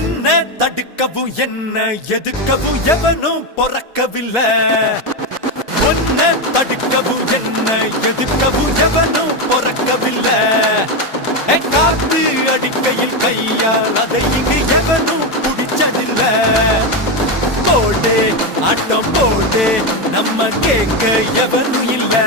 உன்னை தடுக்கவும் என்ன எதுக்கவும் எவனும் பொறக்கவில்லை. உன்னை தடுக்கவும் என்ன எதுக்கவும் எவனும் பொறக்கவில்லை. காத்து அடிக்கையில் கையால் அதை இங்கு எவனும் பிடிச்சதில்லை. போடு ஆட்டம் போடு நம்ம கேட்க எவனும் இல்லை.